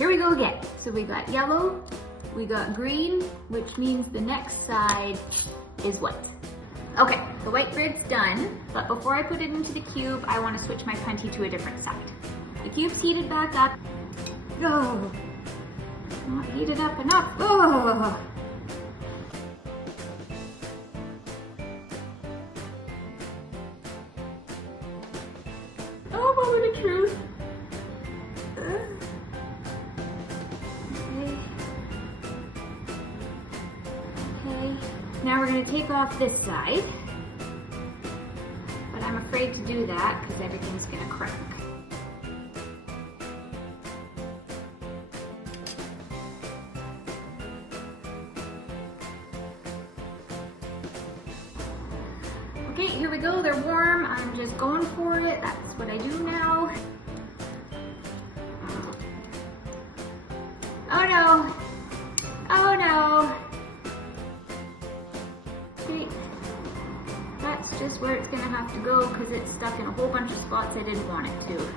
here we go again. So we got yellow, we got green, which means the next side is white. Okay, the white bird's done, but before I put it into the cube, I want to switch my punty to a different side. The cube's heated back up. Oh, not heated up enough. Oh. Oh, moment of truth. Okay, now we're going to take off this side, but I'm afraid to do that because everything's going to crack. Okay, here we go, they're warm. I'm just going for it. That's what I do now. Oh no! Oh no! Okay, that's just where it's gonna have to go because it's stuck in a whole bunch of spots I didn't want it to.